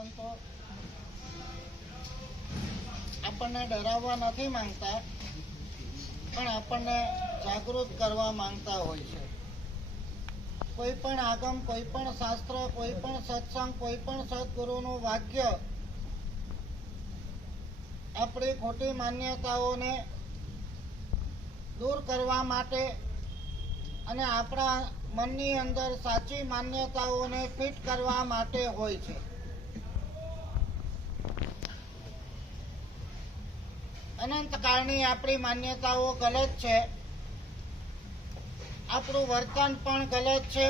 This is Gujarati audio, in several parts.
ભગવંતો આપણને ડરાવવા નથી માંગતા, પણ આપણને જાગૃત કરવા માંગતા હોય છે. કોઈ પણ આગમ, કોઈ પણ શાસ્ત્ર, કોઈ પણ સત્સંગ, કોઈ પણ સદગુરુનું વાક્ય આપણી ખોટી માન્યતાઓને દૂર કરવા માટે અને આપણા મનની અંદર સાચી માન્યતાઓને ફિટ કરવા માટે હોય છે. અનંતકાળની આપણી માન્યતાઓ ગલત છે, આપણું વર્તન પણ ગલત છે,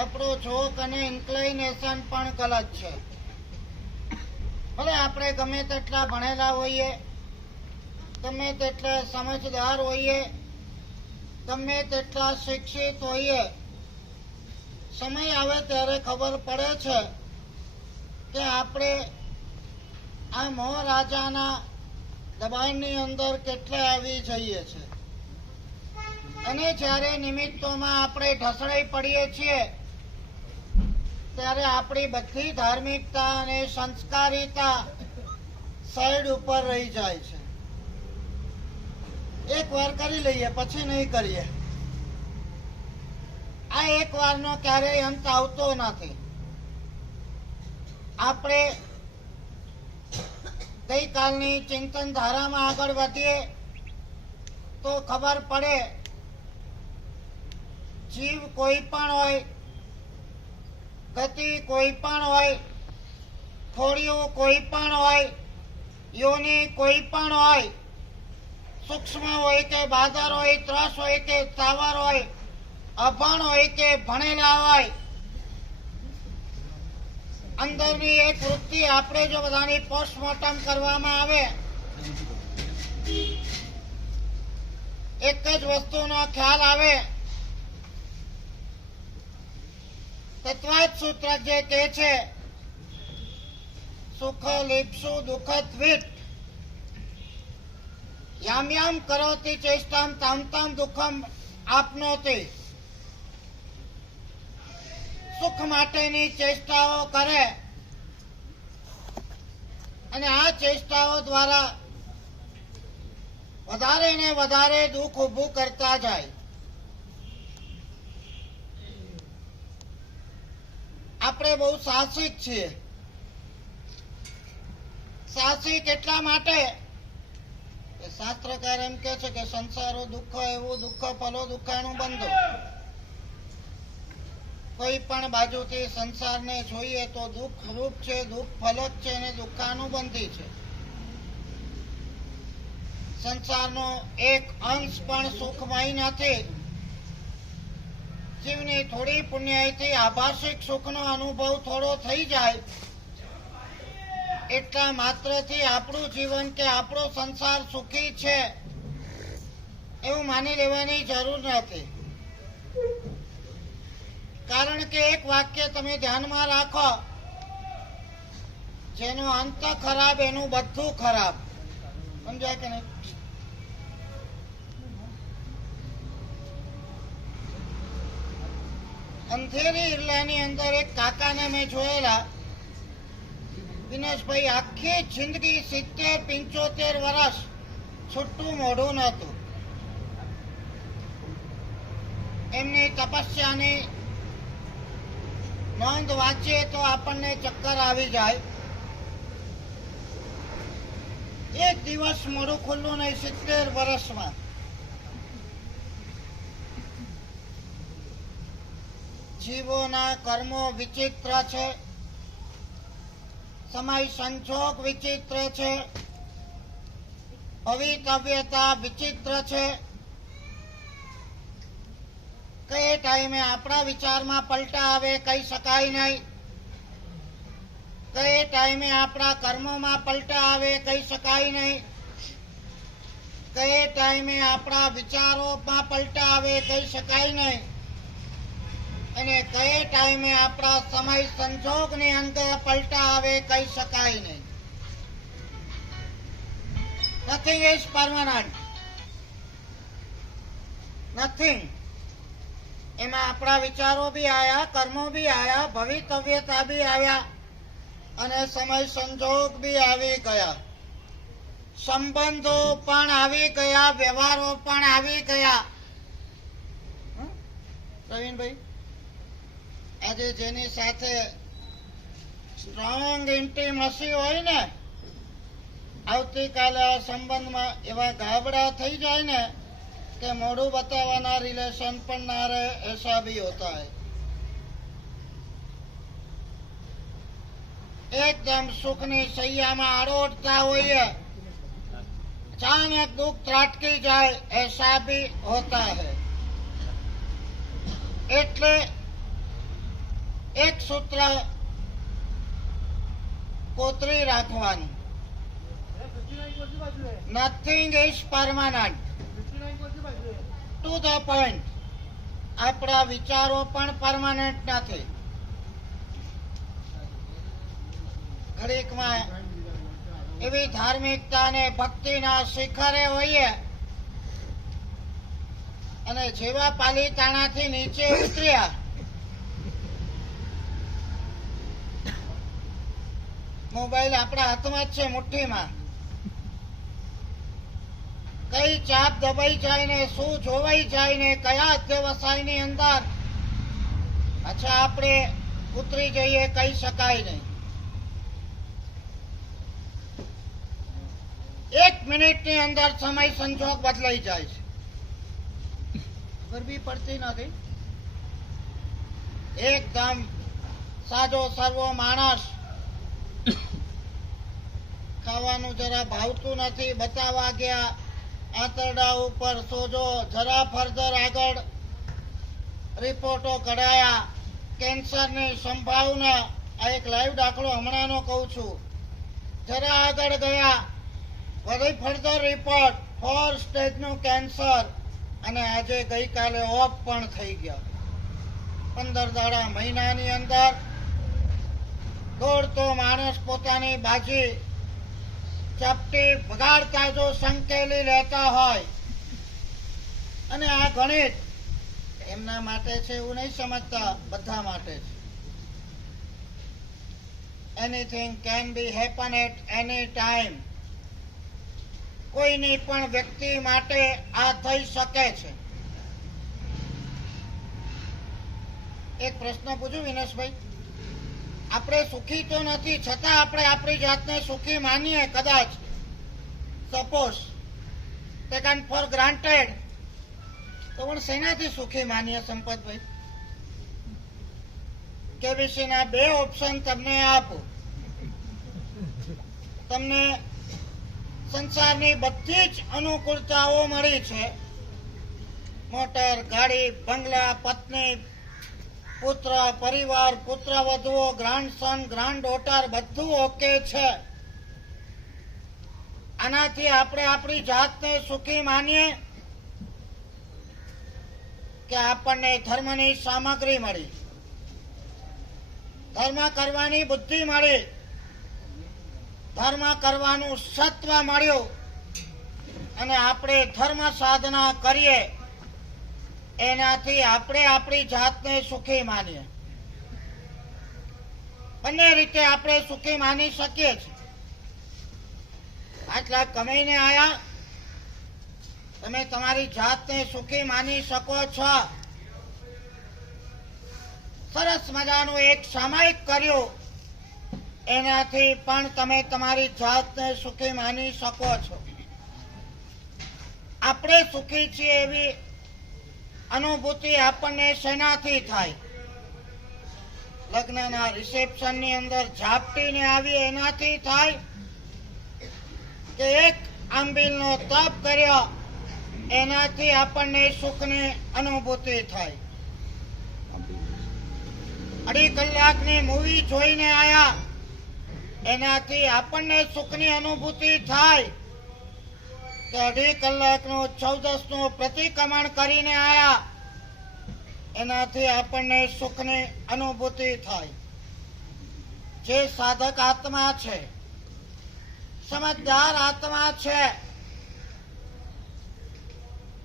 આપણો જોક અને ઇન્ક્લાઇનેશન પણ ગલત છે. ભલે આપણે ગમે તેટલા ભણેલા હોઈએ, ગમે તેટલા સમજદાર હોઈએ, ગમે તેટલા શિક્ષિત હોઈએ, સમય આવે ત્યારે ખબર પડે છે કે આપણે આ મહારાજાના દબાણની અંદર કેટલા આવી જઈએ છીએ. અને જ્યારે નિમિત્તોમાં આપણે ઢસડાઈ પડીએ છીએ ત્યારે આપણી બધી ધાર્મિકતા અને સંસ્કારિતા સાઈડ ઉપર રહી જાય છે. એક વાર કરી લઈએ, પછી નહીં કરીએ. આ એક વારનો ક્યારેય અંત આવતો નથી. આપણે ગઈકાલની ચિંતન ધારામાં આગળ વધીએ તો ખબર પડે, જીવ કોઈ પણ હોય, ગતિ કોઈ પણ હોય, ખોડિયું કોઈ પણ હોય, યોની કોઈ પણ હોય, સૂક્ષ્મ હોય કે બાદર હોય, ત્રસ હોય કે સ્થાવર હોય, અભણ હોય કે ભણેલા હોય, અંદરની એક વૃત્તિ આપણે જો બધાની પોસ્ટમોર્ટમ કરવામાં આવે, એક જ વસ્તુનો ખ્યાલ આવે. તત્વાદ સૂત્ર જે કહે છે, સુખ લીપ્સુ દુઃખત્વિત યામ યામ કરોતિ ચેષ્ટામ તામ તામ દુઃખમ આપનોતિ. સુખ માટેની ચેષ્ટાઓ કરે અને આ ચેષ્ટાઓ દ્વારા વધારે ને વધારે દુઃખ ઊભું કરતા જાય. આપણે બહુ સાહસિક છીએ. સાહસિક એટલા માટે કે શાસ્ત્રકાર એમ કે છે કે સંસારો દુઃખ એવું દુઃખ ફલો દુઃખાનું બંધો. કોઈ પણ બાજુથી સંસારને જોઈએ તો દુઃખ રૂપ છે, દુઃખ ફલક છે અને દુઃખાનુબંધી છે. સંસારનો એક અંશ પણ સુખમય નથી. જીવની થોડી પુણ્યથી આભાસિક સુખનો અનુભવ થોડો થઈ જાય, એટલા માત્રથી આપણું જીવન કે આપણો સંસાર સુખી છે એવું માની લેવાની જરૂર નથી. કારણ કે એક વાક્ય તમે ધ્યાનમાં રાખો, જેનો અંત ખરાબ એનું બધું ખરાબ. સમજાય કે નહીં? અંધેરી ઇરલાની અંદર એક કાકાને મેં જોયેલા. દિનેશભાઈ આખી જિંદગી 70-75 વર્ષ છૂટું મોઢું નહોતું. એમની તપસ્યાની નોંધ વાંચીએ તો આપણને ચક્કર આવી જાય. એક દિવસ મોઢું ખુલ્લું નહીં 70 વર્ષમાં. જીવોના કર્મો વિચિત્ર છે, સમય સંજોગ વિચિત્ર છે, ભવિતવ્યતા વિચિત્ર છે. કઈ ટાઈમે આપણા વિચારમાં પલટા આવે કહી શકાય નહીં. કઈ ટાઈમે આપણા કર્મોમાં પલટા આવે કહી શકાય નહીં. કઈ ટાઈમે આપણા વિચારોમાં પલટા આવે કહી શકાય નહીં. અને કઈ ટાઈમે આપણા સમય સંજોગની અંદર પલટા આવે કહી શકાય નહીં. Nothing is permanent. નથિંગ. એમાં આપણા વિચારો બી આયા, કર્મો બી આયા, ભવિતવ્યતા બી આવ્યા, અને સમય સંજોગ બી આવી ગયા, સંબંધો પણ આવી ગયા, વ્યવહારો પણ આવી ગયા. પ્રવીણભાઈ, આજે જેની સાથે સ્ટ્રોંગ ઇન્ટિમસી હોય ને, આવતીકાલે આ સંબંધમાં એવા ગાબડા થઈ જાય ને કે મોઢું બતાવવાના રિલેશન પણ ના રહે, ऐसा भी होता है. એકદમ સુખની સૈયામાં આરોટતા હોઈએ, अचानक दुख ત્રાટકી જાય, ऐसा भी होता है. એટલે એક સૂત્ર કોતરી રાખવાનું, nothing is permanent, to the point. આપણા વિચારો પણ પરમાનન્ટ નથી. ઘડીકમાં એવી ધાર્મિકતા અને ભક્તિના શિખરે હોઈએ અને જેવા પાલીતાણાથી નીચે ઉતર્યા, મોબાઈલ આપણા હાથમાં જ છે, મુઠ્ઠીમાં. કઈ ચાપ દબાઈ જાય ને, શું જોવાઈ જાય ને, કયા અધ્યવસાયની અંદર અચ્છા આપણે ઉતરી જઈએ, કહી શકાય નહીં. 1 મિનિટની અંદર સમય સંજોગ બદલાઈ જાય છે, ખબર બી પડતી નથી. એકદમ સાજો સર્વો માણસ, ખાવાનું જરા ભાવતું નથી, બતાવવા ગયા, આંતરડા ઉપર સોજો, જરા ફર્ધર આગળ રિપોર્ટો કઢાયા, કેન્સરની સંભાવના. આ એક લાઈવ દાખલો હમણાંનો કહું છું. જરા આગળ ગયા, વળી ફર્ધર રિપોર્ટ, 4 સ્ટેજનું કેન્સર, અને આજે ગઈકાલે ઓફ પણ થઈ ગયા. 15 દાડા, મહિનાની અંદર દોડતો માણસ પોતાની બાજી ચપટી વગાડતા જો સંકેલી લેતા હોય, અને આ ગણિત એમના માટે છે એવું નહીં સમજતા, બધા માટે છે. Anything can be happen at any time. કોઈની પણ વ્યક્તિ માટે આ થઈ શકે છે. એક પ્રશ્ન પૂછું વિનેશભાઈ, આપણે સુખી તો નથી, છતાં આપણે આપણી જાતને સુખી માનીએ, કદાચ સપોઝ ટેકન ફોર ગ્રાન્ટેડ, તો પણ શેનાથી સુખી માનીએ સંપતભાઈ? કેબીસીના 2 ઓપ્શન તમને આપું. તમને સંસારની બધી જ અનુકૂળતાઓ મળી છે, મોટર, ગાડી, બંગલા, પત્ની, પુત્ર, પરિવાર, પુત્રવધુઓ, ગ્રાન્ડસન, ગ્રાન્ડ ડોટર, બધું ઓકે છે. આનાથી આપણે આપણી જાતને સુખી માનીએ કે આપણને ધર્મની સામગ્રી મળી, ધર્મ કરવાની બુદ્ધિ મળી, ધર્મ કરવાનું સત્વ મળ્યું, અને આપણે ધર્મ સાધના કરીએ, એનાથી આપણે આપણી જાતને સુખી માનીએ. બંને રીતે આપણે સુખી માની શકીએ છીએ. 5 લાખ કમાઈને આયા, તમે તમારી જાતને સુખી માની શકો છો. સરસ મજાનું એક સામાયિક કર્યું, એનાથી પણ તમે તમારી જાતને સુખી માની શકો છો. આપણે સુખી છીએ એવી અનુભૂતિ આપણને શેનાથી થાય? લગ્નના રિસેપ્શનની અંદર ઝાપટીને આવી એનાથી થાય, કે એક આંબીલનો તપ કર્યો એનાથી આપણને સુખની અનુભૂતિ થાય? 2.5 કલાકની મૂવી જોઈને આયા, એનાથી આપણને સુખની અનુભૂતિ થાય? કે 2.5 કલાકનું 14નું પ્રતિક્રમણ કરીને આયા, એનાથી આપણને સુખની અનુભૂતિ થાય? જે સાધક આત્મા છે, સમજદાર આત્મા છે,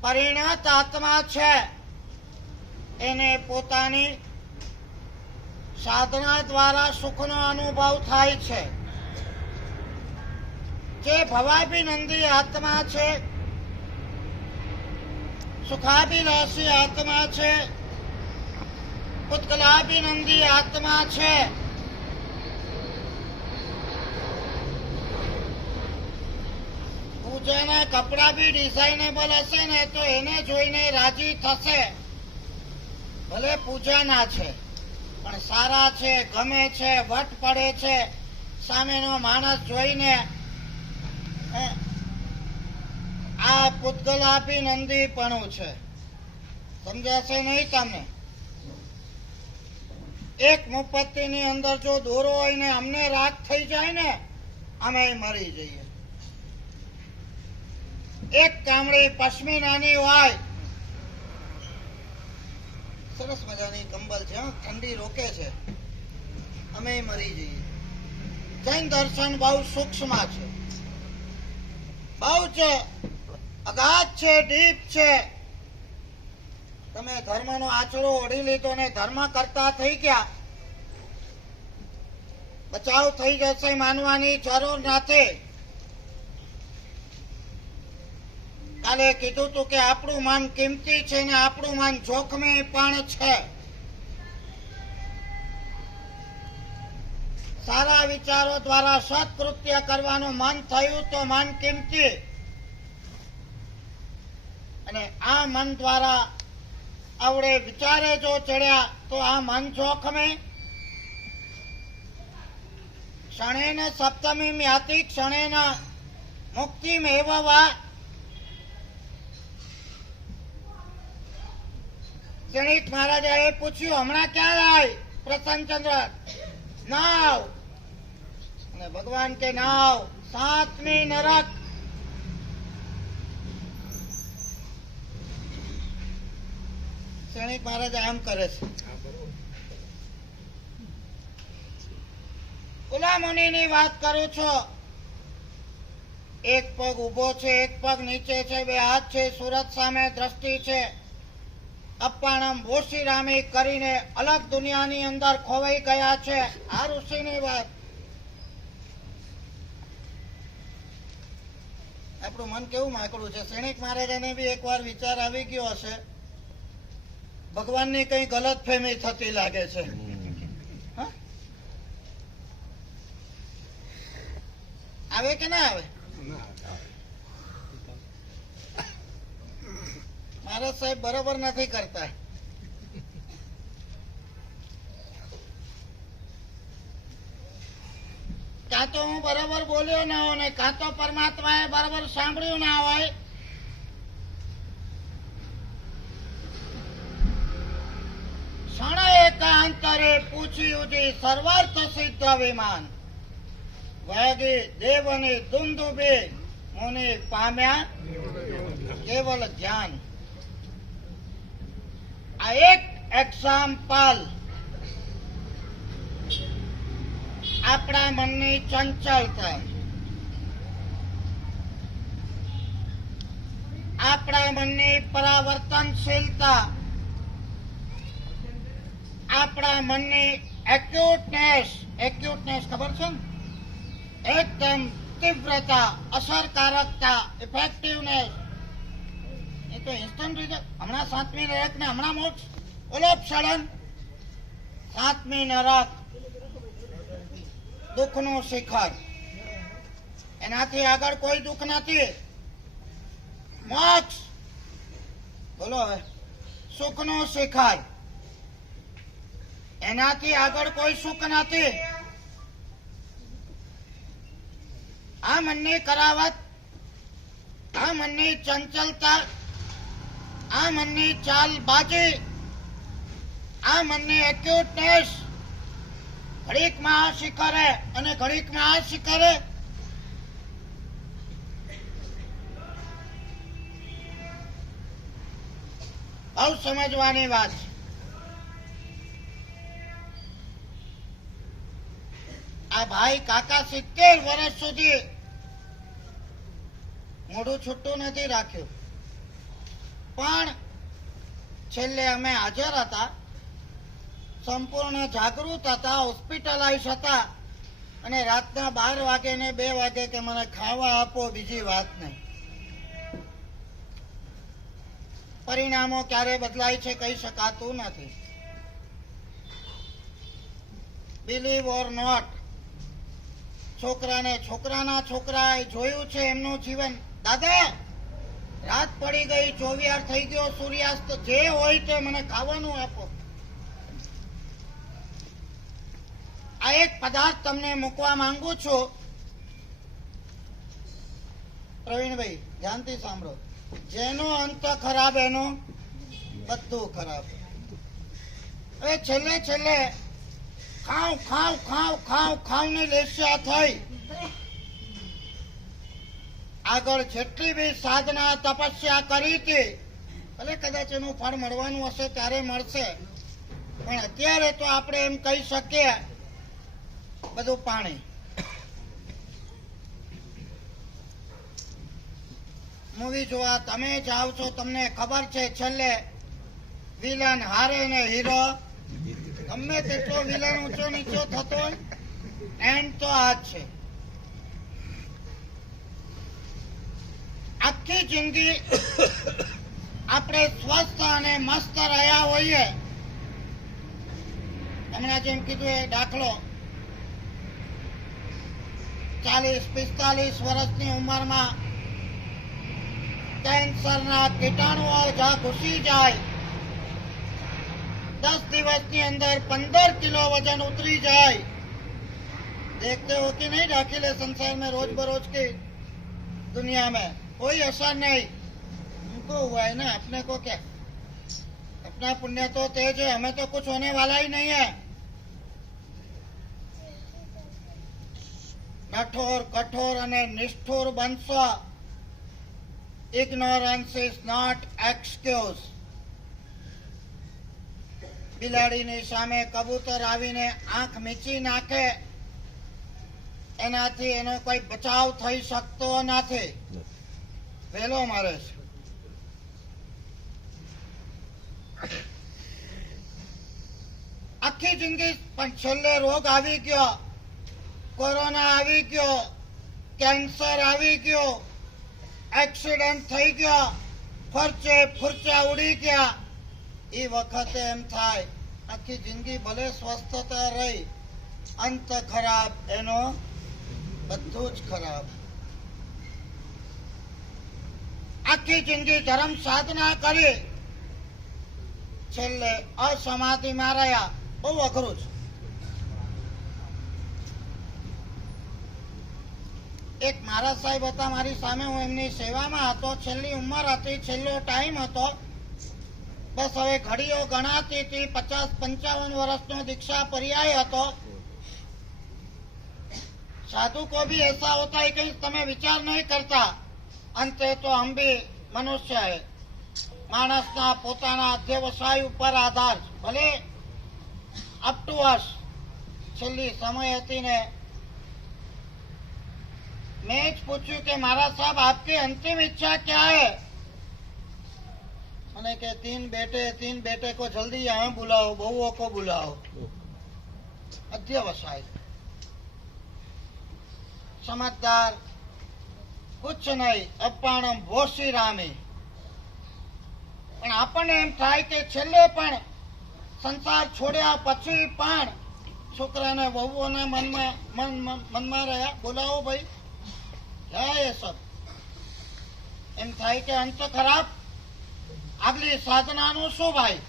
પરિણત આત્મા છે, એને પોતાની સાધના દ્વારા સુખનો અનુભવ થાય છે. જે ભવાભિનંદી આત્મા છે, સુખાભિલાષી આત્મા છે, ઉત્કલાભિનંદી આત્મા છે, પૂજાના કપડા બી ડિઝાઇનેબલ હશે ને તો એને જોઈને રાજી થશે. ભલે પૂજાના છે પણ સારા છે, ગમે છે, વટ પડે છે, સામેનો માણસ જોઈને આ પૂતગલાભિનંદીપણું છે. સમજાશે નહીં તમને? એક મુપત્તિની અંદર જો દોરો હોય ને અમને રાગ થઈ જાય ને અમે મરી જઈએ. એક કામળી પશ્મિનાની હોય, સરસ મજાની કંબલ છે, ઠંડી રોકે છે, અમે મરી જઈએ. જૈન દર્શન બહુ સૂક્ષ્મ છે, બહુ જ અગાધ છે, ડીપ છે. તમે ધર્મનો આચરો ઓઢી લીધો ને ધર્મ કરતા થઈ ગયા, બચાવ થઈ જશે માનવાની જરૂર નથી. કાલે કીધું તું કે આપણું માન કિંમતી છે ને આપણું માન જોખમી પણ છે. સારા વિચારો દ્વારા સત્કૃત્ય કરવાનું મન થયું તો મન કિંમતી, અને આ મન દ્વારા આવડે વિચારે જો ચડ્યા તો આ મન જોખમે. ક્ષણેન સપ્તમી યાતિ ક્ષણેન મુક્તિમેવ વા. ગણિત મહારાજાએ પૂછ્યું હમણાં ક્યાં જાય પ્રસન્નચંદ્ર? નાવ. અને ભગવાન કે નાવ સાતમી નરક. ગણિત મહારાજા એમ કરે છે. ઓલા મુનિની વાત કરું છો. એક પગ ઉભો છે, એક પગ નીચે છે, બે હાથ છે, સુરત સામે દ્રષ્ટિ છે, અપાણમ ભોશીરામી કરીને અલગ દુનિયાની અંદર ખોવાઈ ગયા છે. આ ઋષિની વાત. આપણું મન કેવું માકડું છે. સૈનિક મહારાજાને બી એકવાર વિચાર આવી ગયો હશે, ભગવાનની કઈ ગલત ફહેમી થતી લાગે છે. આવે કે ના આવે? મહારાજ સાહેબ બરોબર નથી કરતા. કાં તો હું બરાબર બોલ્યો ના હોય ને કાં તો પરમાત્માએ બરાબર સાંભળ્યું ના હોય. ક્ષણ એકાંતરે પૂછી ઉજી સર્વાર્થ સિદ્ધ વિમાન, વૈગી દેવની દુંદુબે મુનિ પામ્યા કેવલ જ્ઞાન. આ એક એક્ઝામ્પલ આપણા મનની ચંચળતા, આપણા મનની પરાવર્તનશીલતા, આપણા મનની એક્યુટનેસ ખબર છે ને? એકદમ તીવ્રતા, અસરકારકતા, ઇફેક્ટિવનેસ. એ તો ઇન્સ્ટન્ટ રીતે હમણાં સાતમી નરક ને હમણાં મોક્ષ. ઓલો સડન સાતમી નરક દુઃખનું શિખર, એનાથી આગળ કોઈ દુઃખ નથી. મોક્ષ બોલો હવે. સુખનું શિખર, એનાથી આગળ કોઈ સુખ નથી. આ મનની કરાવત, આ મનની ચંચલતા, આ મનની ચાલબાજી, આ મનની એક્યુટનેસ ઘડીકમાં આ શિખરે અને ઘડીકમાં આ શિખરે. બહુ સમજવાની વાત છે. આ ભાઈ કાકા 70 વર્ષ સુધી મોઢું છૂટું નથી રાખ્યું, પણ છેલ્લે અમે હાજર હતા સંપૂર્ણ જાગૃત હતા, હોસ્પિટલાઇઝ હતા, અને રાતના 12 વાગે ને 2 વાગે કે મને ખાવા આપો, બીજી વાત નહીં. પરિણામો ક્યારે બદલાય છે કહી શકાતું નથી. બિલીવ ઓર નોટ, છોકરાના છોકરાએ જોયું છે એમનું જીવન. દાદા, રાત પડી ગઈ, ચોવિયાર થઈ ગયો, સૂર્યાસ્ત, જે હોય તે મને ખાવાનું આપો. આ એક પદાર્થ તમને મૂકવા માંગુ છું. પ્રવીણભાઈ, ધ્યાનથી સાંભળો. જેનો અંત ખરાબ એનું બધું ખરાબ. હવે છેલ્લે ખાવ ને લેસ્યા થઈ. આગળ જેટલી બી સાધના તપસ્યા કરી હતી, ભલે કદાચ એનું ફળ મળવાનું હશે ત્યારે મળશે, પણ અત્યારે તો આપણે એમ કહી શકીએ બધું પાણી. મૂવી જોવા તમે જાઓ છો, તમને ખબર છે છેલ્લે વિલન હારે ને હીરો ગમે તેટલો વિલન ઊંચો નીચો થતો એન્ડ તો આ જ છે. આખી જિંદગી આપણે સ્વસ્થ અને મસ્ત રહ્યા હોઈએ. હમણાં જેમ કીધું એ દાખલો, 40-45 વર્ષની ઉંમરમાં કેન્સરના કીટાણુઓ જ્યાં ઘૂસી જાય, 10 દિવસની અંદર 15 કિલો વજન उतरी जाए. देखते हो कि नहीं दाखिले संसार में रोज बरोज की दुनिया में कोई असर नहीं. उनको हुआ है ना, अपने को क्या, अपना पुण्य तो तेज है, हमें तो कुछ होने वाला ही नहीं है. कठोर અને નિષ્ઠુર બનશો. Ignorance is not excuse. બિલાડીની સામે કબૂતર આવીને આંખ મીચી નાખે, એનાથી એનો કોઈ બચાવ થઈ શકતો નથી. વેલો મારે છે. આખી જિંદગી પણ છેલ્લે રોગ આવી ગયો, કોરોના આવી ગયો, કેન્સર આવી ગયો, એક્સિડન્ટ થઈ ગયો, ફૂરચે ઉડી ગયા. એ વખતે એમ થાય આખી જિંદગી ભલે સ્વસ્થતા રહી, અંત ખરાબ એનો બધું જ ખરાબ. આખી જિંદગી ધર્મ સાધના કરી, છેલ્લે અસમાધિમાં રહ્યા. બહુ અઘરું છે. એક મહારાજ સાહેબ હતા મારી સામે, હું એમની સેવામાં હતો. છેલ્લી ઉંમર હતી, છેલ્લો ટાઈમ હતો. બસ હવે ઘડીઓ ગણાતી હતી. 50-55 વર્ષનો દીક્ષા પર્યાય હતો. साधु को भी ऐसा होता है कि તમે વિચાર નહીં કરતા, અંતે તો હમ ભી મનુષ્ય है. માણસના પોતાના અધ્યવસાય ઉપર આધાર, ભલે અપ ટુ અસ. છેલ્લી સમય હતી ને મેં જ પૂછ્યું કે महाराज साहब आपकी अंतिम इच्छा क्या है? मैंने के 3 बेटे को जल्दी यहाँ बुलाओ, बहुओं को बुलाओ. अध्यवसाय, समझदार, कुछ नहीं, अपाणम वोशी रामी. પણ આપણને એમ થાય કે છેલ્લે પણ સંસાર છોડ્યા પછી પણ છોકરાને વહુઓના મનમાં રહ્યા. બોલાવો ભાઈ, ક્યાં એ સબ? એમ થાય કે અંત ખરાબ. આગલી સાધનાનું શું ભાઈ?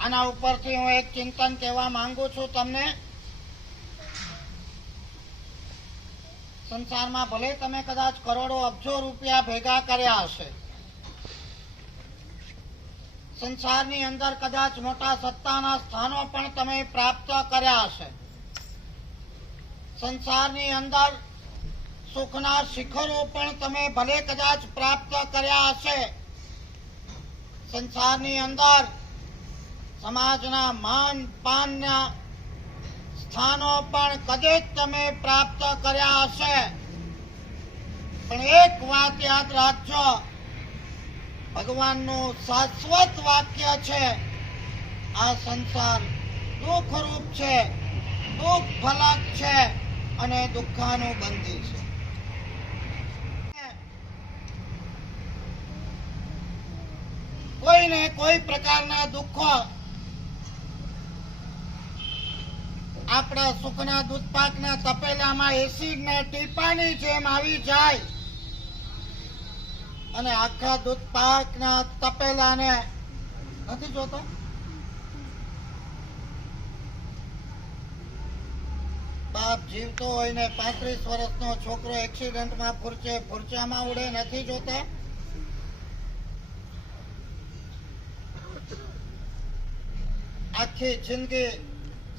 આના ઉપરથી હું એક ચિંતન કહેવા માંગુ છું તમને. સંસારમાં ભલે તમે કદાચ કરોડો અબજો રૂપિયા ભેગા કર્યા હશે, સંસારની અંદર કદાચ મોટા સત્તાના સ્થાનો પણ તમે પ્રાપ્ત કર્યા હશે, સંસારની અંદર સુખના શિખરો પણ તમે ભલે કદાચ પ્રાપ્ત કર્યા હશે, સંસારની અંદર સમાજના માન પાનના સ્થાનો પણ કદાચ તમે પ્રાપ્ત કર્યા હશે. પણ એક વાત યાદ રાખજો, ભગવાનનું શાશ્વત વાક્ય છે, આ સંસાર દુઃખરૂપ છે, દુઃખ ફલક છે અને દુઃખાનું બંધી છે. કોઈને કોઈ પ્રકારના દુઃખો આપણા સુખના દૂધપાકના તપેલામાં એસિડ ને ટીપાની જેમ આવી જાય અને આખા દૂધપાકના તપેલાને નથી જોતો. બાપ જીવતો હોય ને 35 વર્ષનો છોકરો એક્સિડન્ટમાં ફૂરચામાં ઉડે, નથી જોતા. આખી જિંદગી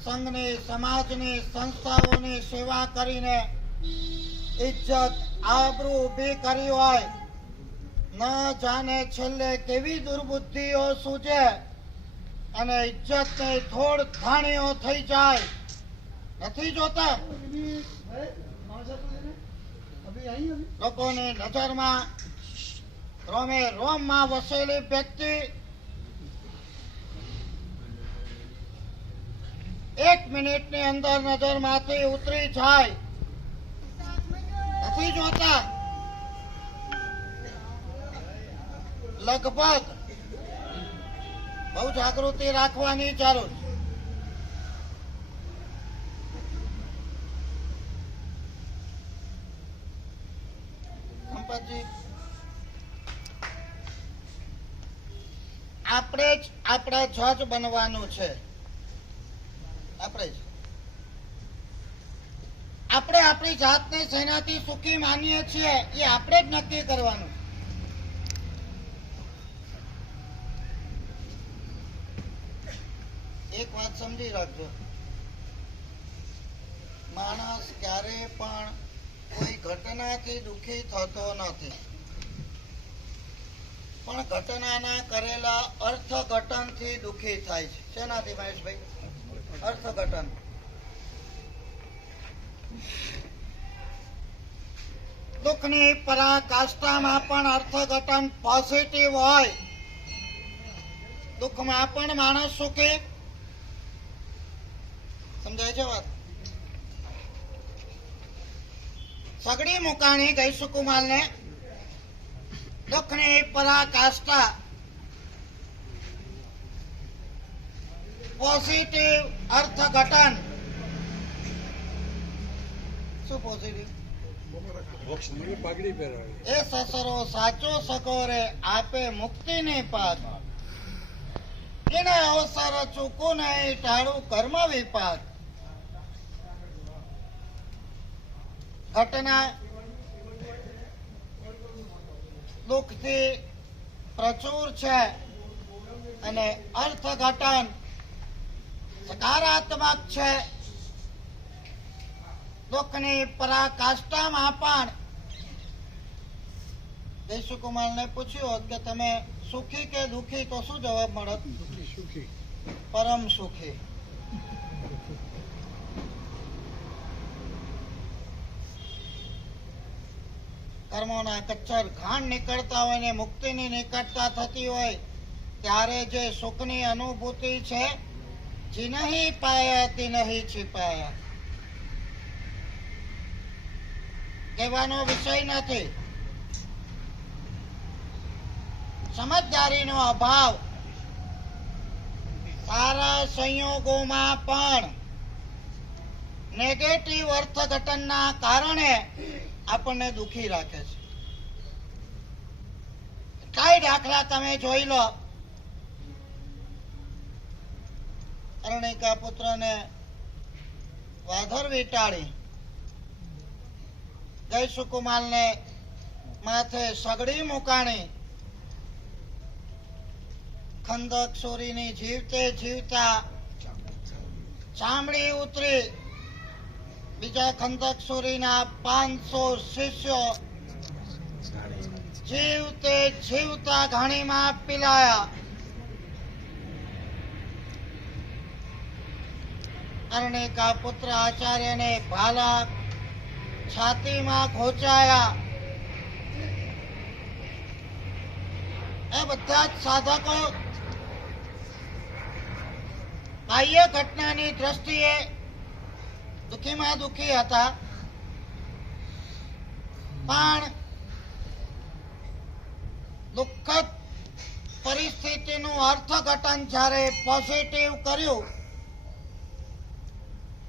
સંઘની, સમાજની, સંસ્થાઓની સેવા કરીને ઇજ્જત આબરૂ ઊભી કરી હોય, ન જાણે છેલ્લે કેવી દુર્બુદ્ધિઓ સૂજે અને ઇજ્જતની થોડ ધાણીઓ થઈ જાય, નથી જોતા. લોકોની નજરમાં રોમે રોમમાં વસેલી વ્યક્તિ 1 મિનિટની અંદર નજરમાંથી ઉતરી જાય, નથી જોતા. લગભગ બહુ જાગૃતિ રાખવાની જરૂર. સંપતજી, આપણે જ આપણા જજ બનવાનું છે. આપણે આપણી જાતને શેનાથી સુખી માનીએ છીએ એ આપણે જ નક્કી કરવાનું. એક વાત સમજી રાખજો, માણસ ક્યારે પણ કોઈ ઘટનાથી દુઃખી થતો નથી, પણ ઘટનાના કરેલા અર્થઘટનથી દુઃખી થાય છે. શેનાથી મહેશભાઈ? અર્થઘટન. દુઃખની પરાકાષ્ઠામાં પણ અર્થઘટન પોઝિટિવ હોય, દુઃખમાં પણ માણસ સુખી. સમજાય છે વાત? સગડી મુકાણી ગઈ સુકુમાલને દુઃખની પરાકાષ્ઠા પોઝિટિવ અર્થઘટન. શું પોઝિટિવ? એ સસરો સાચો સકો રે આપે મુક્તિની પાક, એને અવસર ચૂકું નહીં ટાળું કર્મ વિપાક. ઘટના દુઃખથી પ્રચુર છે અને અર્થઘટન સકારાત્મક છે. દુઃખની પરાકાષ્ઠામાં પણ જયસુકુમારને પૂછ્યું હોત કે તમે સુખી કે દુઃખી, તો શું જવાબ મળત? સુખી, પરમ સુખી. કર્મોના કચ્છર ઘાણ નીકળતા હોય ને મુક્તિની નિકટતા થતી હોય ત્યારે જે સુખની અનુભૂતિ છે, જી નહીં પાયા તી નહીં छिपाया, કહેવાનો વિષય નથી. સમજદારીનો અભાવ સારા સંયોગોમાં પણ નેગેટિવ અર્થઘટનના કારણે આપણને દુઃખી રાખે છે. કઈ દાખલા તમે જોઈ લો. અરણિકા પુત્રને વાધર વીંટાળી, જયસુકુમાલને માથે સગડી મુકાણી, ખંદક સોરીની જીવતે જીવતા ચામડી ઉતરી, બીજા ખંદક સોરીના 500 શિષ્યો જીવતે જીવતા ઘાણીમાં પીલાયા. અરણિકા પુત્ર આચાર્યને ભાલા છાતીમાં ઘોચાયા એ બધા જ સાધકો બાહ્ય ઘટનાની દ્રષ્ટિએ દુઃખીમાં દુઃખી હતા, પણ દુઃખદ પરિસ્થિતિનું અર્થઘટન જ્યારે પોઝિટિવ કર્યું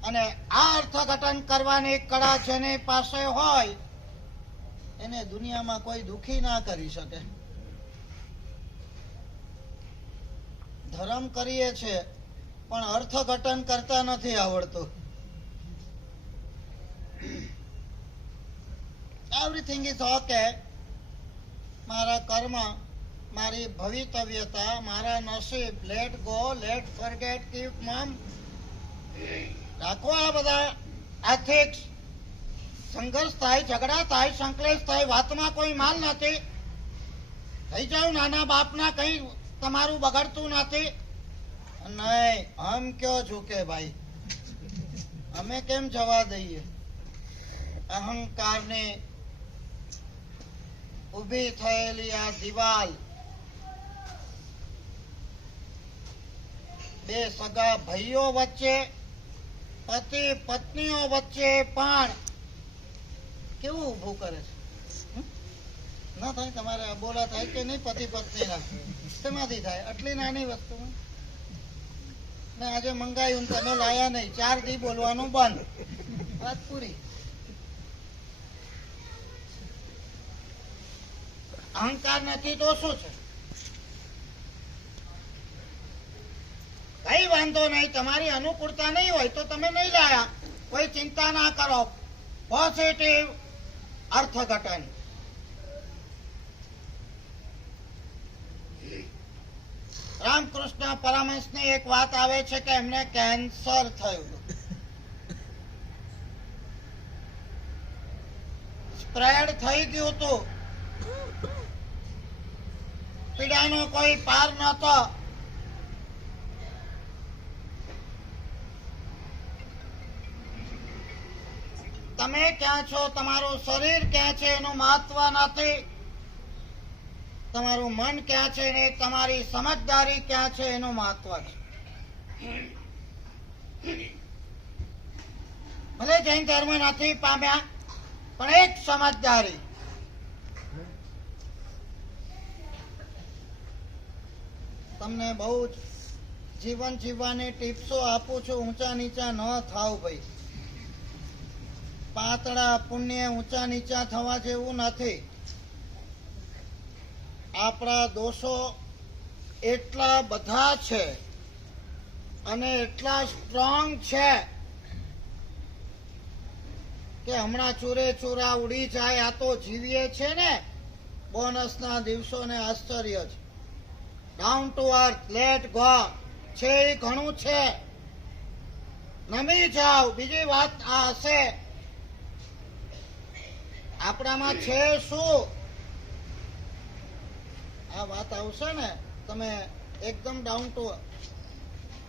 અને આ અર્થઘટન કરવાની કળા જેની પાસે હોય એને દુનિયામાં કોઈ દુઃખી ના કરી શકે. ધર્મ કરીએ છીએ પણ અર્થઘટન કરતા નથી આવડતું. Everything is okay. મારા કર્મ, મારી ભવિતવ્યતા, મારા નસીબ, let go, let forget, keep mum, રાખો આ બધા એથિક્સ. સંઘર્ષ થાય, ઝઘડા થાય, સંકલેશ થાય, વાતમાં કોઈ માલ નથી. થઈ જાવ નાના બાપના, કઈ તમારું બગડતું નથી. નહીં, હમ ક્યો ઝૂકે ભાઈ, અમે કેમ જવા દઈએ? અહંકારની ઊભી થયેલી આ દિવાલ બે સગા ભાઈઓ વચ્ચે, પતિ પત્નીઓ વચ્ચે પણ કેવું ઊભું કરે છે? ના થાય તમારે અબોલા થાય કે નહીં? પતિ પત્ની ના શેમાંથી થાય? આટલી નાની વસ્તુમાં ને આજે મંગાયું, તમે લાયા નહીં, 4 દી બોલવાનું બંધ, વાત પૂરી. અહંકાર નથી તો શું છે? કઈ વાંધો નહીં, તમારી અનુકૂળતા નહીં હોય તો તમે નહીં લાયા, કોઈ ચિંતા ના કરો. પોઝિટિવ અર્થઘટન. રામકૃષ્ણ પરમહંસની એક વાત આવે છે કે એમને કેન્સર થયું, સ્પ્રેડ થઈ ગયું હતું, પીડાનો કોઈ પાર નહોતો. તમે ક્યાં છો, તમારું શરીર ક્યાં છે એનું મહત્વ નથી, તમારું મન ક્યાં છે ને તમારી સમજદારી ક્યાં છે એનું મહત્વ છે. ભલે જૈન ધર્મ નથી પામ્યા પણ એક સમજદારી. તમને બહુ જ જીવન જીવવાની ટિપ્સો આપું છું. ઊંચા નીચા ન થાવ ભાઈ. પાતળા પુણ્ય ઊંચા નીચા થવા જેવું નથી. આપણા દોષો એટલા બધા છે અને એટલા સ્ટ્રોંગ છે કે હમણાં ચૂરે ચૂરા ઉડી જાય. આ તો જીવીએ છે ને બોનસના દિવસોને આશ્ચર્ય છે. Down to earth, let go છે એ ઘણું છે. નમી જાઓ. બીજી વાત આ હશે, આપણામાં છે શું? આ વાત આવશે ને તમે એકદમ ડાઉન ટુ.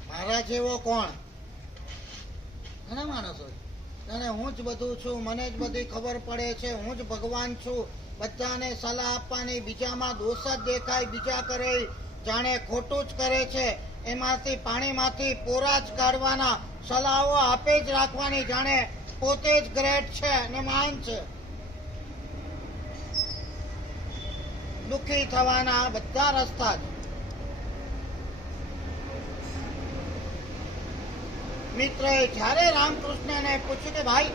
મારા જેવો કોણ? ઘણા માણસો જાણે હું જ બધું છું, મને જ બધી ખબર પડે છે, હું જ ભગવાન છું, બધાને સલાહ આપવાની, બીજામાં દોષ જ દેખાય, બીજા કરે જાણે ખોટું જ કરે છે, એમાંથી પાણીમાંથી પોરા જ કાઢવાના, સલાહો આપે જ રાખવાની, જાણે પોતે જ ગ્રેટ છે અને મહાન છે. દુઃખી થવાના બધા રસ્તા જ. મિત્રએ જ્યારે રામકૃષ્ણને પૂછ્યું કે ભાઈ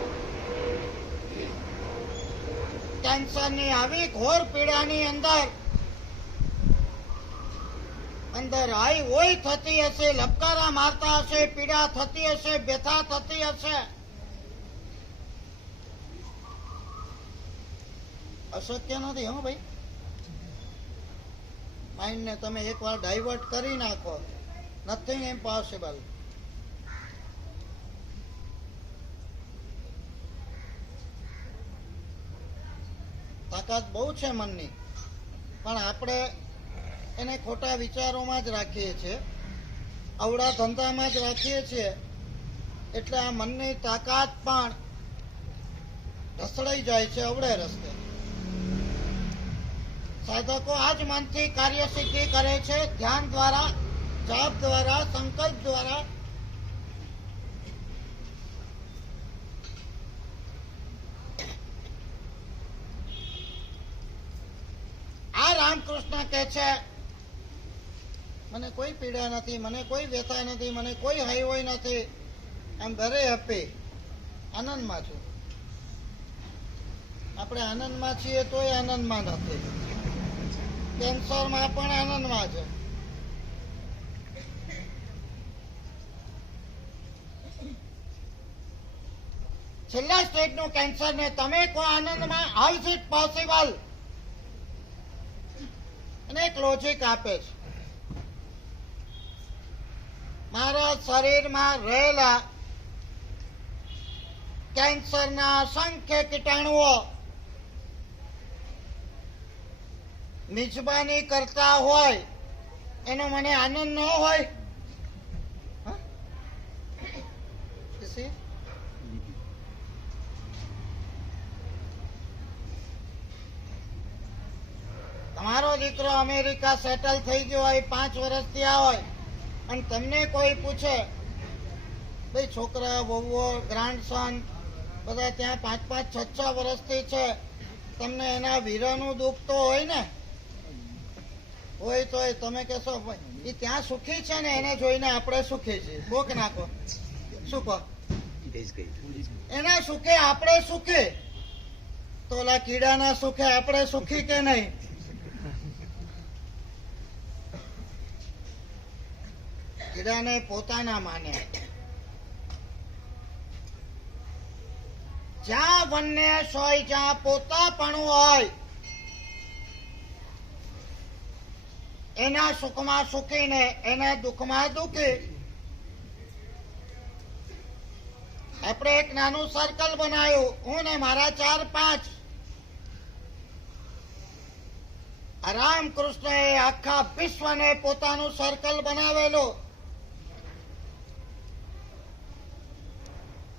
કેન્સરની આવી ઘોર પીડાની અંદર આઈ હોય થતી હશે, લપકારા મારતા હશે, પીડા થતી હશે, વ્યથા થતી હશે. અશક્ય નથી હો ભાઈ. માઇન્ડને તમે એકવાર ડાયવર્ટ કરી નાખો, નથિંગ ઇમ્પોસિબલ. તાકાત બહુ છે મનની, પણ આપણે એને ખોટા વિચારોમાં જ રાખીએ છીએ, અવળા ધંધામાં જ રાખીએ છીએ, એટલે આ મનની તાકાત પણ ઢસડાઈ જાય છે અવળે રસ્તે. સાધકો આ જ મનથી કાર્ય સિદ્ધિ કરે છે, ધ્યાન દ્વારા, જાપ દ્વારા, સંકલ્પ દ્વારા. આ રામકૃષ્ણ કે છે, મને કોઈ પીડા નથી, મને કોઈ વ્યથા નથી, મને કોઈ હાઈવોય નથી, આમ ઘરે હેપી, આનંદમાં છું. આપણે આનંદમાં છીએ તોય આનંદમાં નથી. કેન્સરમાં પણ આનંદમાં છે. છેલ્લા સ્ટેજનું કેન્સર ને તમે કહો આનંદમાં, હાઉ ઇઝ ઇટ પોસિબલ? અને એક લોજિક આપે છે. મારા શરીરમાં રહેલા કેન્સરના અસંખ્ય કીટાણુઓ મિજબાની કરતા હોય એનો મને આનંદ ન હોય? તમારો દીકરો અમેરિકા સેટલ થઈ ગયો હોય, 5 વર્ષ થયા હોય, અને તમને કોઈ પૂછે, ભાઈ છોકરા વહુઓ ગ્રાન્ડસન બધા ત્યાં 5-5, 6-6 વર્ષથી છે, તમને એના વીરાનું દુઃખ તો હોય ને? હોય તો તમે કહેશો એ ત્યાં સુખી છે ને એને જોઈને આપણે સુખી છીએ. કોક નાખો શું કહો? એના સુખે આપણે સુખી, તો ઓલા કીડાના સુખે આપણે સુખી કે નહીં? કીડાને પોતાના માને. જ્યાં વનનેસ હોય, જ્યાં પોતાપણું હોય, એના સુખમાં સુખી ને એના દુઃખમાં દુઃખી. આપણે એક નાનું સર્કલ બનાવ્યું, હું ને મારા 4-5. રામકૃષ્ણએ આખા વિશ્વને પોતાનું સર્કલ બનાવેલું.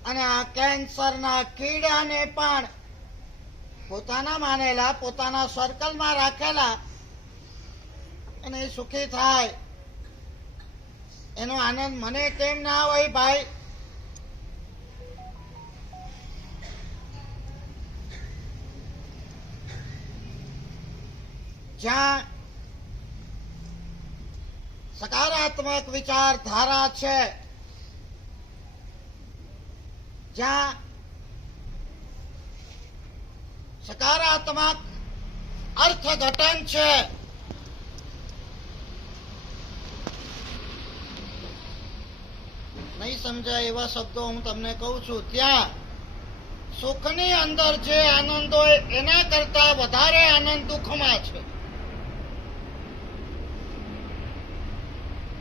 અને આ કેન્સરના કીડાને પણ પોતાના માનેલા, પોતાના સર્કલમાં રાખેલા, અને એ સુખી થાય એનો આનંદ મને કેમ ના હોય ભાઈ? જ્યાં સકારાત્મક વિચારધારા છે, જ્યાં સકારાત્મક અર્થઘટન છે, નહીં સમજાય એવા શબ્દો હું તમને કહું છું, ત્યાં સુખની અંદર જે આનંદ હોય એના કરતા વધારે આનંદ દુઃખમાં છે.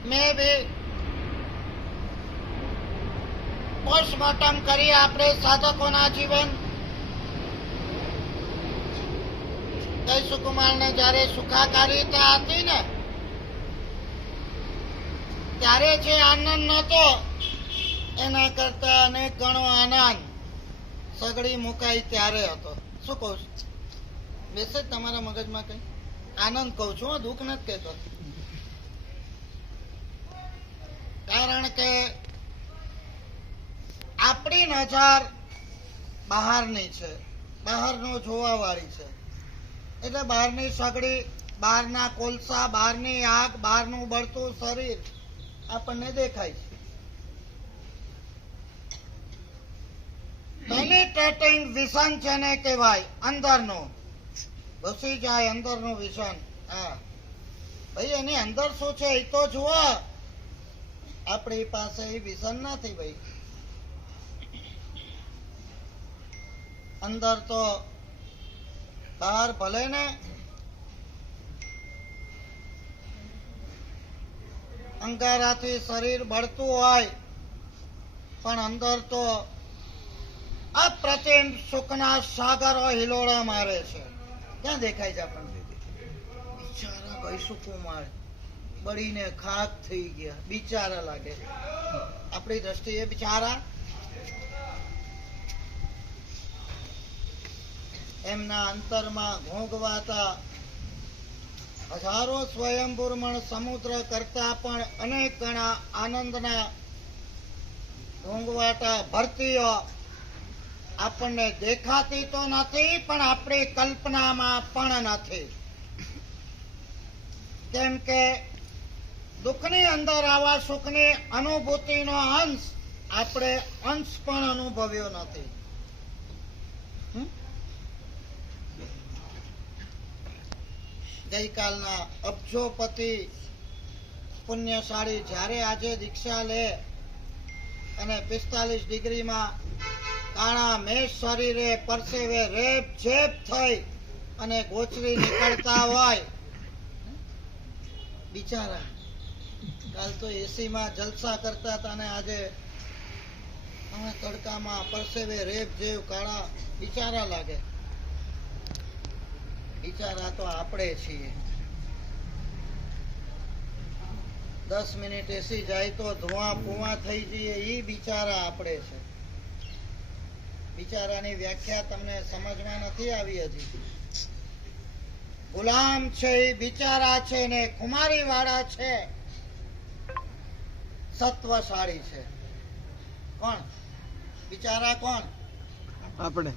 મેં બી પોસ્ટમોર્ટમ કરી આપણે સાધકોના જીવન. સુકુમારને જયારે સુખાકારીતા હતી ને ત્યારે જે આનંદ નહોતો એના કરતા અનેક ગણો આનંદ સગડી મુકાઈ ત્યારે હતો. શું કહું છું? બેસે તમારા મગજમાં કઈ આનંદ કહું છું, દુઃખ નથી કહેતો. કારણ કે આપણી નજર બહારની છે, બહારનું જોવા વાળી છે. એટલે બહારની સગડી, બહારના કોલસા, બહારની આગ, બહારનું બળતું શરીર આપણને દેખાય છે. પેનિટ્રેટિંગ વિઝન જેને કહેવાય, અંદરનું ઘૂસી જાય, અંદરનું વિઝન. હા ભાઈ, એની અંદર શું છે એ તો જુઓ. આપણી પાસે એ વિઝન નથી ભાઈ. અંદર તો બહાર ભલે ને અંગારાથી શરીર બળતું હોય, પણ અંદર તો અપ્રતિમ સુખના સાગરો હિલોળા મારે છે. ક્યાં દેખાય છે આપણને? બિચારા ભાઈ સુકુમાર બળીને ખાક થઈ ગયા, બિચારા લાગે આપણી દ્રષ્ટિએ. બિચારા એમના અંતરમાં ઘોંઘવાતા હજારો સ્વયંભૂર્મણ સમુદ્ર કરતા પણ અનેક ગણા આનંદના ઘોંઘવાટા ભરતીઓ આપણને દેખાતી તો નથી, પણ આપણી કલ્પનામાં પણ નથી. કેમ કે દુઃખની અંદર આવા સુખની અનુભૂતિનો અંશ આપણે અંશ પણ અનુભવ્યો નથી. ગઈકાલના અબજોપતિ પુણ્યશાળી જ્યારે આજે દીક્ષા લે અને 45 ડિગ્રીમાં કાળા મેષ શરીરે પરસેવે રેપ ઝેપ થઈ અને ગોચરી નીકળતા હોય, બિચારા કાલ તો એસીમાં જલસા કરતા હતા ને આજે તડકામાં પરસેવે રેપ જેવ કાળા બિચારા લાગે. બિચારા તો આપણે છીએ. 10 મિનિટ એસી જાય તો ધુઆ પુઆ થઈ જઈએ, એ બિચારા આપણે છે. બિચારાની વ્યાખ્યા તમને સમજમાં નથી આવી હજી. ગુલામ છે એ બિચારા છે ને કુમારી વાળા છે સત્વશાળી છે. કોણ બિચારા? કોણ? આપણે.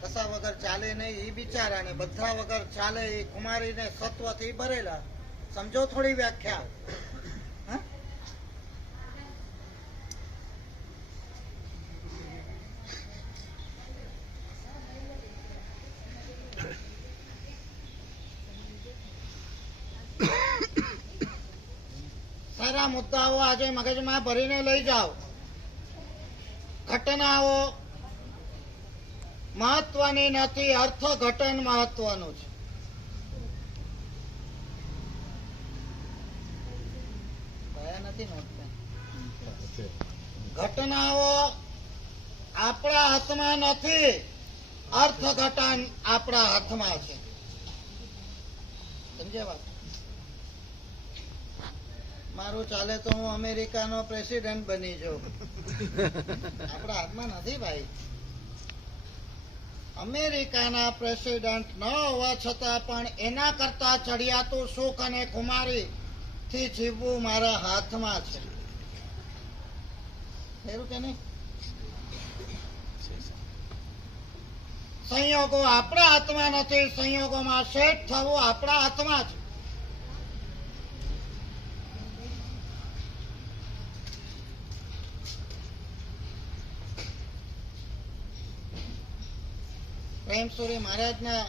કસા વગર ચાલે નહીં એ બિચારા, ને બધા વગર ચાલે એ કુમારી ને સત્વથી ભરેલા. સમજો થોડી વ્યાખ્યા. સારા મુદ્દાઓ આજે મગજમાં ભરીને લઈ જાઓ. ઘટનાઓ મહત્વની નથી, અર્થઘટન મહત્વનું છે. ઘટનાઓ આપણા હાથમાં નથી, અર્થઘટન આપણા હાથમાં છે. સમજ્યા વાત? મારું ચાલે તો હું અમેરિકાનો પ્રેસિડેન્ટ બની જાઉં. આપણા હાથમાં નથી ભાઈ. અમેરિકાના પ્રેસિડેન્ટ ન હોવા છતાં પણ એના કરતા ચડિયાતું સુખ અને કુમારી થી જીવવું મારા હાથમાં છે. ખરું કે નહીં? સંયોગો આપણા હાથમાં નથી, સંયોગોમાં સેટ થવું આપણા હાથમાં છે. પ્રેમસુરી મહારાજના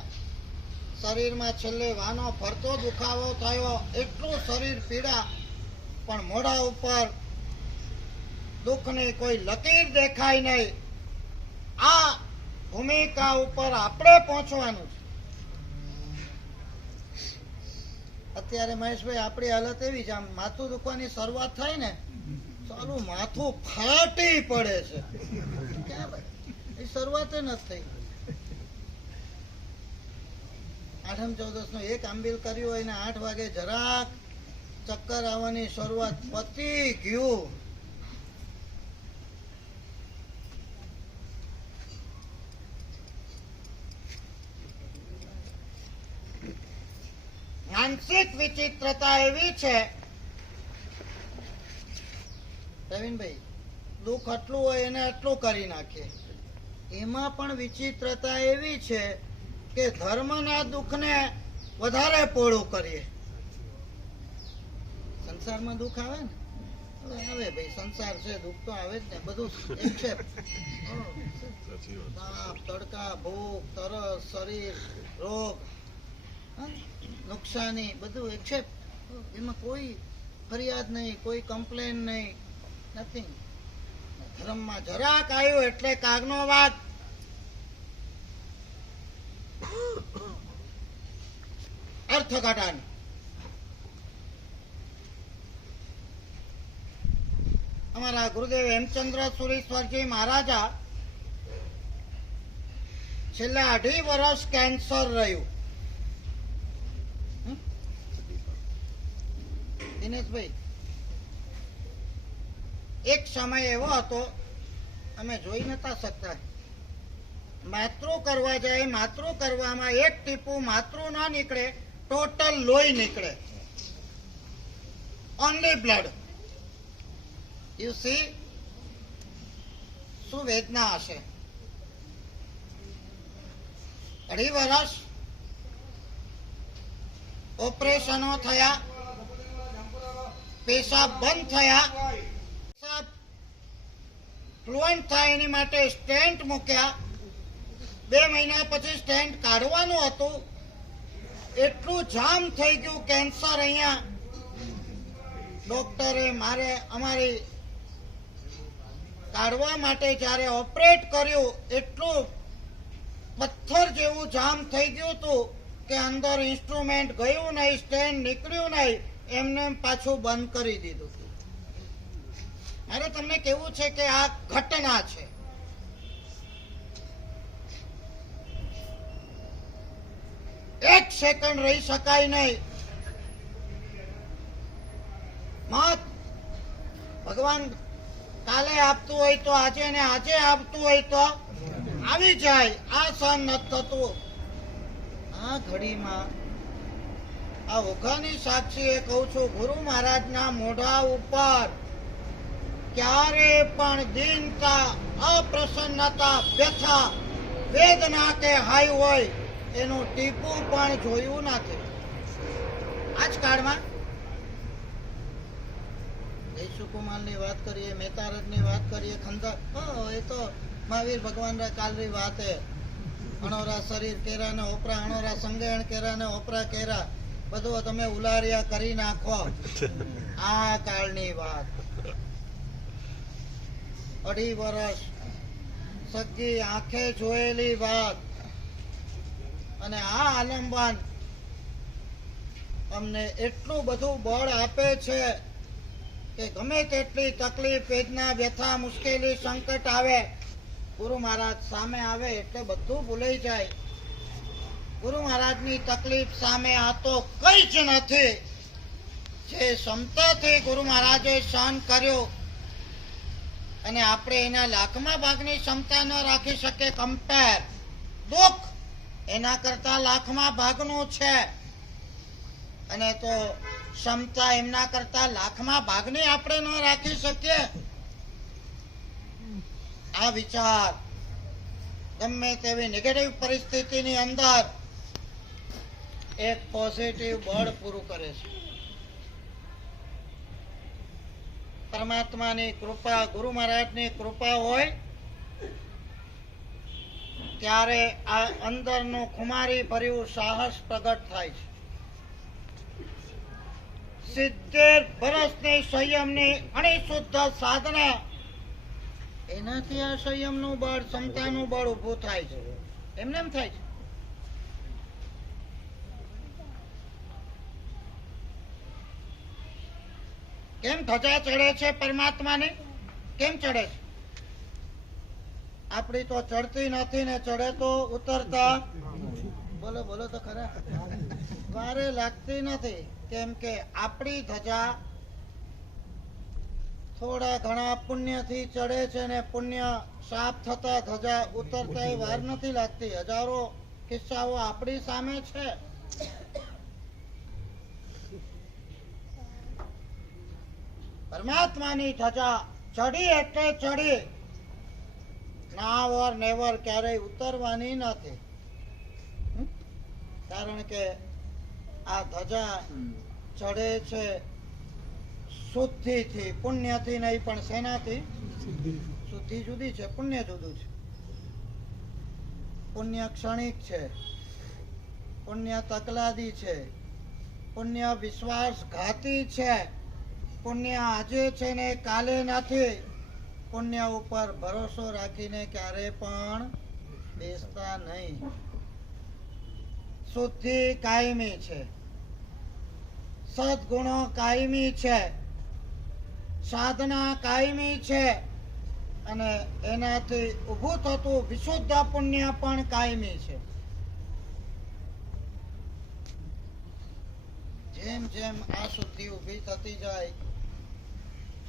શરીરમાં છેલ્લે વાનો ફરતો દુખાવો થયો, એટલું શરીર પીડા, પણ મોઢા ઉપર દુઃખની કોઈ લકીર દેખાય નહીં. આ ભૂમિકા ઉપર આપણે પહોંચવાનું છે. અત્યારે મહેશભાઈ આપણી હાલત એવી છે, આમ માથું દુખવાની શરૂઆત થાય ને ચાલુ માથું ફાટી પડે છે. ક્યાં ભાઈ? એ શરૂઆત નથી થઈ. આઠમ ચૌદસ નું એક આંબીલ કર્યું હોય ને 8 વાગે જરાક ચક્કર આવવાની શરૂઆત, પતી ગયું. માનસિક વિચિત્રતા એવી છે પ્રવીણભાઈ, દુઃખ આટલું હોય એને આટલું કરી નાખે. એમાં પણ વિચિત્રતા એવી છે કે ધર્મના દુઃખને વધારે પોળું કરીએ. સંસારમાં દુઃખ આવે ને, હવે આવે ભાઈ, સંસાર છે, દુઃખ તો આવે જ ને. બધું એક છે, તાપ, તડકા, ભૂખ, તરસ, શરીર, રોગ, નુકસાની, બધું એક્સેપ્ટ. એમાં કોઈ ફરિયાદ નહીં, કોઈ કમ્પ્લેન નહીં, નથિંગ. ધર્મમાં જરાક આવ્યું એટલે કાગનો વાગ. અર્થઘટન. અમારા ગુરુદેવ હેમચંદ્ર સુરીશ્વરજી મહારાજા છેલ્લા 2.5 વર્ષ કેન્સર રહ્યું. દિનેશભાઈ, એક સમય એવો હતો અમે જોઈ નતા શકતા. માતૃ કરવા જાય, માતૃ કરવામાં એક ટીપું માતૃ ના નીકળે ટોટલ લોહી નીકળે, ઓનલી બ્લડ. યુ સી શું વેદના હશે. 2.5 વર્ષ ઓપરેશનો થયા, પેશાબ બંધ થયા, પેશાબ ફ્લુઅન્ટ થાય એની માટે સ્ટેન્ટ મૂક્યા. 2 મહિના પછી સ્ટેન્ટ કાઢવાનું હતું, એટલું જામ થઈ ગયું કેન્સર અહીંયા. ડોક્ટરે અમારી કાઢવા માટે જ્યારે ઓપરેટ કર્યું, એટલું પથ્થર જેવું જામ થઈ ગયું હતું કે અંદર ઇન્સ્ટ્રુમેન્ટ ગયું નહીં, સ્ટેન્ડ નીકળ્યું નહીં, એમને પાછું બંધ કરી દીધું. મારે તમને કેવું છે કે આ ઘટના છે. એક સેકન્ડ રહી શકાય નહીં. મત ભગવાન કાલે આપતું હોય તો આજે, ને આજે આપતું હોય તો આવી જાય. આ સહન નથી થતું. આ ઘડીમાં આ ઓઘાની સાક્ષીએ કહું છું, ગુરુ મહારાજના મોઢા ઉપર ક્યારે પણ દીનતા, અપ્રસન્નતા, વ્યથા, વેદના કે હાય હોય એનું ટીપું પણ જોયું નથી. આજ કાળમાં જયસુકુમારની વાત કરીએ, મહેતારજની વાત કરીએ, એ તો મહાવીર ભગવાન કાલની વાત હે. અણોરા શરીર કેરા ને ઓપરા, અણોરા સંગેણ કેરા ને ઓપરા કેરા, બધું તમે ઉલારિયા કરી નાખો. આ કાળની વાત. 2.5 વર્ષ સગી આંખે જોયેલી વાત. અને આ આલંબન અમને એટલું બધું બળ આપે છે કે ગમે તેટલી તકલીફ, વેદના, વ્યથા, મુશ્કેલી, સંકટ આવે, ગુરુ મહારાજ સામે આવે એટલે બધું ભૂલાઈ જાય. ગુરુ મહારાજની તકલીફ સામે આ તો કઈ જ નથી. જે ક્ષમતાથી ગુરુ મહારાજે સહન કર્યો, અને આપણે એના લાખમાં ભાગની ક્ષમતા ન રાખી શકીએ. કમ્પેર દુઃખ એના કરતા લાખમાં ભાગનું છે, અને તો ક્ષમતા એમના કરતા લાખમાં ભાગની આપણે ન રાખી શકીએ. આ વિચાર ગમે તેવી નેગેટિવ પરિસ્થિતિની અંદર એક પોઝિટિવ બળ પૂરું કરે છે. પરમાત્માની કૃપા, ગુરુ મહારાજની કૃપા હોય ત્યારે આ અંદરનું ખુમારી ભર્યું સાહસ પ્રગટ થાય છે. 70 વર્ષની સંયમની અણિશુદ્ધ સાધના, એનાથી આ સંયમનું બળ, ક્ષમતાનું બળ ઊભું થાય છે. એમને એમ થાય છે. કેમ ધજા ચડે છે પરમાત્માની? કેમ ચડે છે? આપણી તો ચડતી નથી ને, ચડે તો ઉતરતા, બોલો બોલો તો ખરા, વારે લાગતી નથી. કેમ કે આપણી ધજા થોડા ઘણા પુણ્યથી ચડે છે, ને પુણ્ય સાફ થતા ધજા ઉતરતા વાર નથી લાગતી. હજારો કિસ્સાઓ આપણી સામે છે. પરમાત્માની ધજા ચડી એટલે ચડી, નાવ ઓર નેવર ક્યારેય ઉતરવાની નથી. કારણ કે આ ધજા ચડે છે શુદ્ધિથી, પુણ્યથી નહીં. પણ શેનાથી? શુદ્ધિ જુદી છે, પુણ્ય જુદું છે. પુણ્ય ક્ષણિક છે, પુણ્ય તકલાદી છે, પુણ્ય વિશ્વાસઘાતી છે. પુણ્ય આજે છે ને કાલે નથી. પુણ્ય ઉપર ભરોસો રાખીને ક્યારે પણ બેસતા નહીં. શુદ્ધિ કાયમી છે, સદગુણો કાયમી છે, સાધના કાયમી છે, અને એનાથી ઊભું થતું વિશુદ્ધ પુણ્ય પણ કાયમી છે. જેમ જેમ આ શુદ્ધિ ઊભી થતી જાય,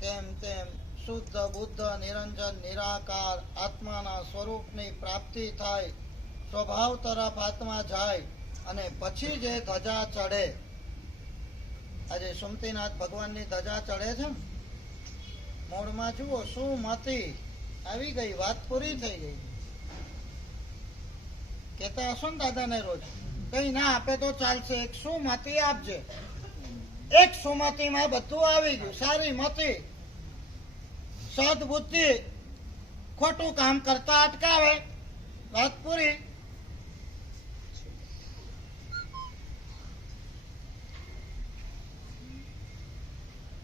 તેમ તેમ શુદ્ધ, બુદ્ધ, નિરંજન, નિરાકાર આત્માના સ્વરૂપની પ્રાપ્તિ થાય. સ્વભાવ તરફ આત્મા જાય અને પછી જે ધજા ચડે, આજે સુમતીનાથ ભગવાનની ધજા ચડે છે ને, મોડમાં જુઓ શું મતી આવી ગઈ, વાત પૂરી થઈ ગઈ. કેતા હશો ને દાદાને રોજ, કઈ ના આપે તો ચાલશે, એક સુમતી આપજે. એક સુમતીમાં બધું આવી ગયું. સારી મતી, સદબુદ્ધિ, ખોટું કામ કરતા અટકાવે, વાત પૂરી.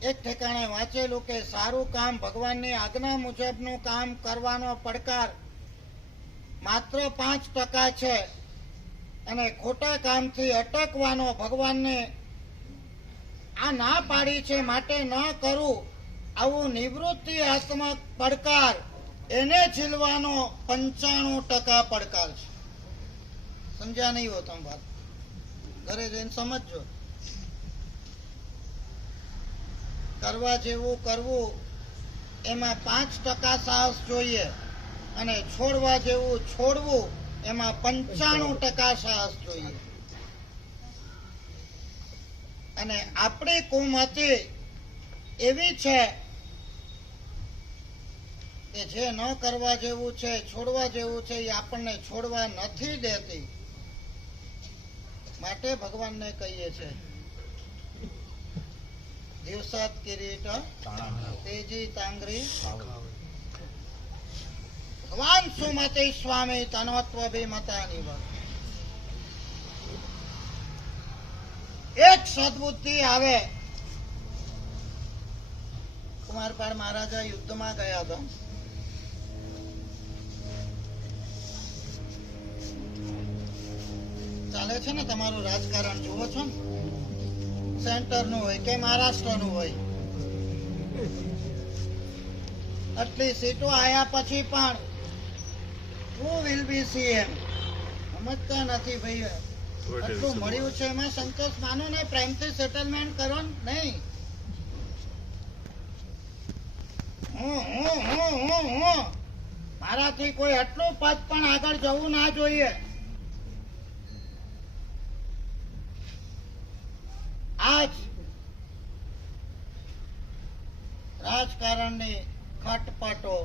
એક ઠેકાણે વાંચેલું કે સારું કામ, ભગવાનની આજ્ઞા મુજબનું કામ કરવાનો પડકાર માત્ર 5% છે, અને ખોટા કામથી અટકવાનો ભગવાનને આ ના પાડી છે માટે ન કરવું, આવું નિવૃત્તિઆત્મક પડકાર એને ઝીલવાનો 95% પડકાર છે. સમજ્યા નહીં હો તમે વાત, ઘરે જઈને સમજજો. કરવા જેવું કરવું એમાં 5% સાહસ જોઈએ, અને છોડવા જેવું છોડવું એમાં 95% સાહસ જોઈએ. અને આપણી કુમતી એવી છે કે જે ન કરવા જેવું છે, છોડવા જેવું છે, એ આપણને છોડવા નથી દેતી. માટે ભગવાનને કહીએ છે દિવસાત કિરીટ તેજી તાંગરી, ભગવાન સુમતિ સ્વામી તનવત્વ ભીમતાની વાત. એક સદબુદ્ધિ આવે. કુમારપાળ મહારાજા યુદ્ધમાં ગયા હતા. ચાલે છે ને તમારું રાજકારણ, જુઓ છો ને, સેન્ટર નું હોય કે મહારાષ્ટ્ર નું હોય, આટલી સીટો આયા પછી પણ who will be CM સમજતા નથી ભાઈ. આટલું મળ્યું છે એમાં સંતોષ માનો ને, પ્રેમથી સેટલમેન્ટ કરો નહીં. મારાથી કોઈ આટલું પદ પણ આગળ જવું ના જોઈએ. આજ રાજકારણની ખટપટો,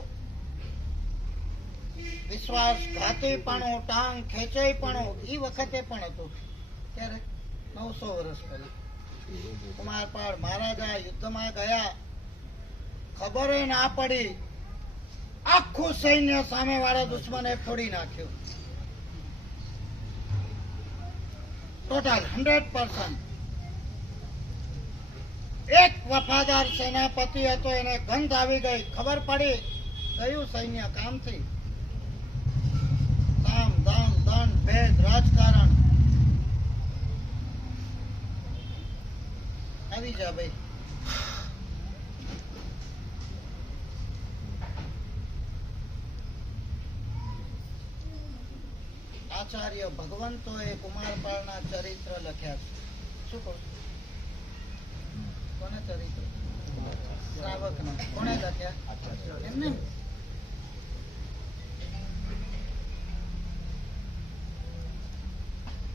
વિશ્વાસઘાતીપણું, ટાંગ ખેંચાઈપણું એ વખતે પણ હતું. ત્યારે 900 વર્ષ પહેલા કુમારપાળ મહારાજા યુદ્ધમાં ગયા, ખબર ના પડી, આખું સૈન્ય સામે વાળા દુશ્મને ફોડી નાખ્યું. ટોટલ 100%. એક વફાદાર સેનાપતિ હતો, એને ગંધ આવી ગઈ, ખબર પડી કયું સૈન્ય કામથી. સામ દામ દંડ ભેદ રાજકારણ આવી જા ભાઈ. આચાર્ય ભગવંતોએ કુમારપાળના ચરિત્ર લખ્યા છે. શું કહું? કોને ચરિત્ર? શ્રાવકના. કોણે લખ્યા? એમને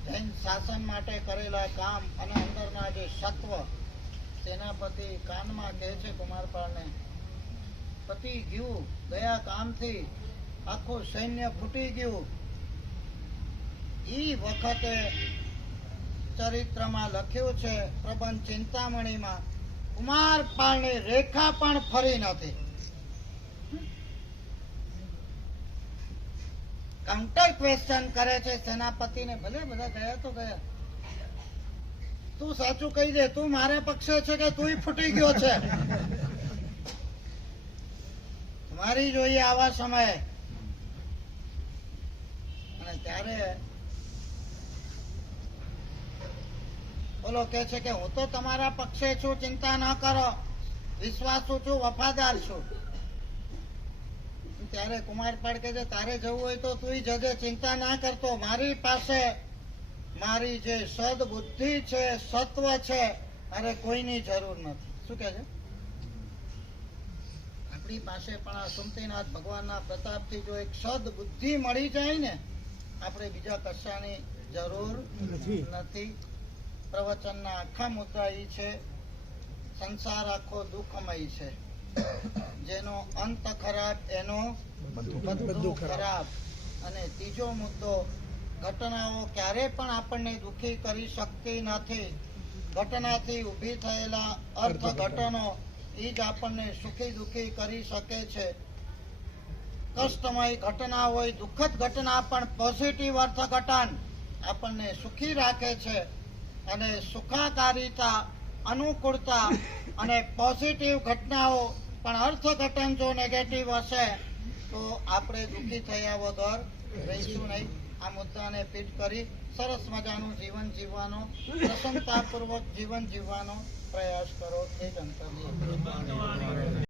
જૈન શાસન માટે કરેલા કામ અને અંદરના જે સત્વ, સેનાપતિ કાનમાં કહે છે કુમારપાળને, પતી ગયું ગયા કામથી, આખું સૈન્ય ફૂટી ગયું. ઈ વખતે ચરિત્રમાં લખ્યું છે, પ્રબંધ ચિંતામણીમાં, કુમારપાળની રેખા પણ ફરી નથી. કાઉન્ટર ક્વેશ્ચન કરે છે સેનાપતિને, ભલે બધા ગયા તો ગયા, તું સાચું કહી દે, તું મારે પક્ષે છે કે તું ફૂટી ગયો છે? મારી જોઈએ આવા સમયે. અને ત્યારે બોલો કે છે કે હું તો તમારા પક્ષે છું, ચિંતા ના કરો, વિશ્વાસુ છું, વફાદાર છું. ત્યારે કુમારપાળ કહે છે તારે જવું હોય તો તું જજે, ચિંતા ના કરતો, મારી પાસે મારી જે સદબુદ્ધિ છે, સત્વ છે, અરે કોઈની જરૂર નથી. શું કહે છે? આપણી પાસે પણ આ સુમતીનાથ ભગવાનના પ્રતાપથી જો એક સદબુદ્ધિ મળી જાય ને, આપણે બીજા કશાની જરૂર નથી. પ્રવચનના આખા મુદ્દા એ છે, સંસાર આખો દુઃખમય છે, જેનો અંત ખરાબ એનો બધું ખરાબ. અને ત્રીજો મુદ્દો, ઘટનાઓ ક્યારે પણ આપણને દુઃખી કરી શકતી નથી. ઘટનાથી ઊભી થયેલા અર્થઘટનો એ જ આપણને સુખી દુઃખી કરી શકે છે. કષ્ટમય ઘટના હોય, દુઃખદ ઘટના પણ પોઝિટિવ અર્થઘટન આપણને સુખી રાખે છે. અને સુખાકારીતા, અનુકૂળતા અને પોઝિટિવ ઘટનાઓ પણ અર્થઘટન જો નેગેટિવ હશે તો આપણે દુઃખી થયા વગર રહીશું નહીં. આ મુદ્દાને ફિટ કરી સરસ મજાનું જીવન જીવવાનો, પ્રસન્નતાપૂર્વક જીવન જીવવાનો પ્રયાસ કરો. એ જ અંતરની